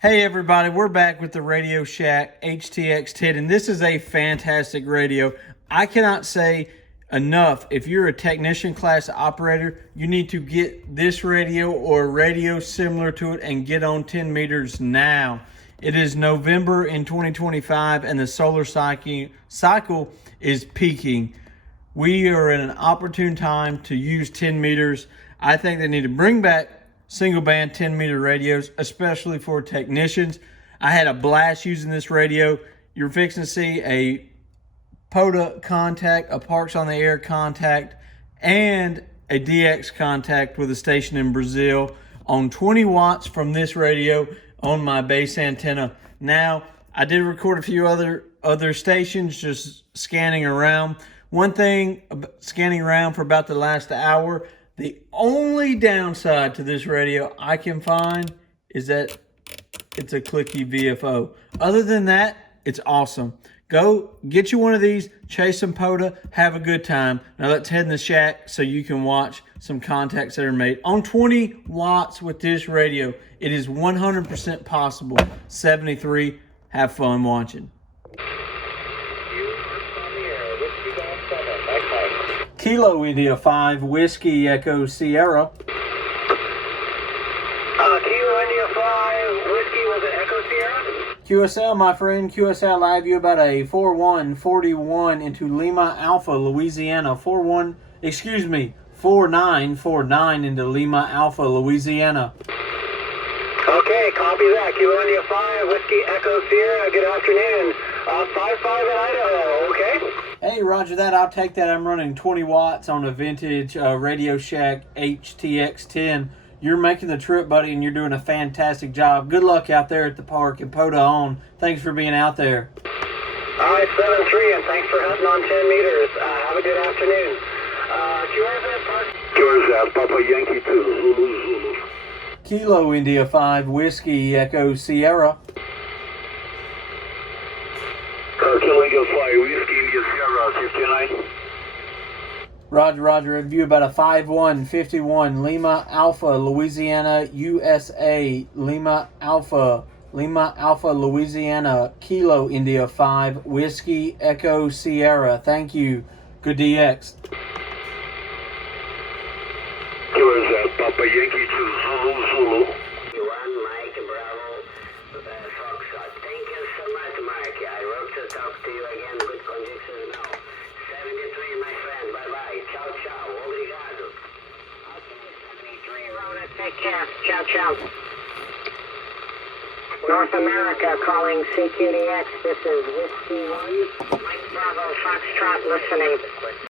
Hey everybody, we're back with the Radio Shack HTX10, and this is a fantastic radio. I cannot say enough, if you're a technician class operator, you need to get this radio or a radio similar to it and get on 10 meters now. It is November in 2025 and the solar cycle is peaking. We are in an opportune time to use 10 meters. I think they need to bring back single band 10 meter radios, especially for technicians. I had a blast using this radio. You're fixing to see a POTA contact, a Parks on the Air contact, and a DX contact with a station in Brazil on 20 watts from this radio on my base antenna. Now, I did record a few other stations, just scanning around. One thing, scanning around for about the last hour, the only downside to this radio I can find is that it's a clicky VFO. Other than that, it's awesome. Go get you one of these, chase some POTA, have a good time. Now let's head in the shack so you can watch some contacts that are made. On 20 watts with this radio, it is 100% possible. 73, have fun watching. Kilo India 5, Whiskey Echo Sierra. Kilo India 5, Whiskey, was it Echo Sierra? QSL, my friend, QSL live you about a 4141 into Lima Alpha, Louisiana. 4949 into Lima Alpha, Louisiana. Okay, copy that. Kilo India 5, Whiskey Echo Sierra, good afternoon. 55 in Idaho, okay? Hey, roger that. I'll take that. I'm running 20 watts on a vintage Radio Shack HTX10. You're making the trip, buddy, and you're doing a fantastic job. Good luck out there at the park and POTA on. Thanks for being out there. All right, 7-3, and thanks for hunting on 10 meters. Have a good afternoon. QRZ, Papa Yankee 2, Zulu. Kilo India 5, Whiskey Echo Sierra. Kilo India 5, Whiskey India Sierra, 59. Roger, view about a 5151 Lima Alpha, Louisiana, USA. Lima Alpha, Louisiana. Kilo India 5, Whiskey Echo Sierra. Thank you. Good DX. QRZ, Papa Yankee 2, Zulu. Mike Bravo, Foxtrot. Thank you so much, Mike. I hope to talk to you again. Good conditions now. 73, my friend. Bye-bye. Ciao, ciao. Obrigado. Okay, 73, Rona. Take care. Ciao, ciao. North America calling CQDX. This is Whiskey 1. Mike Bravo, Foxtrot listening.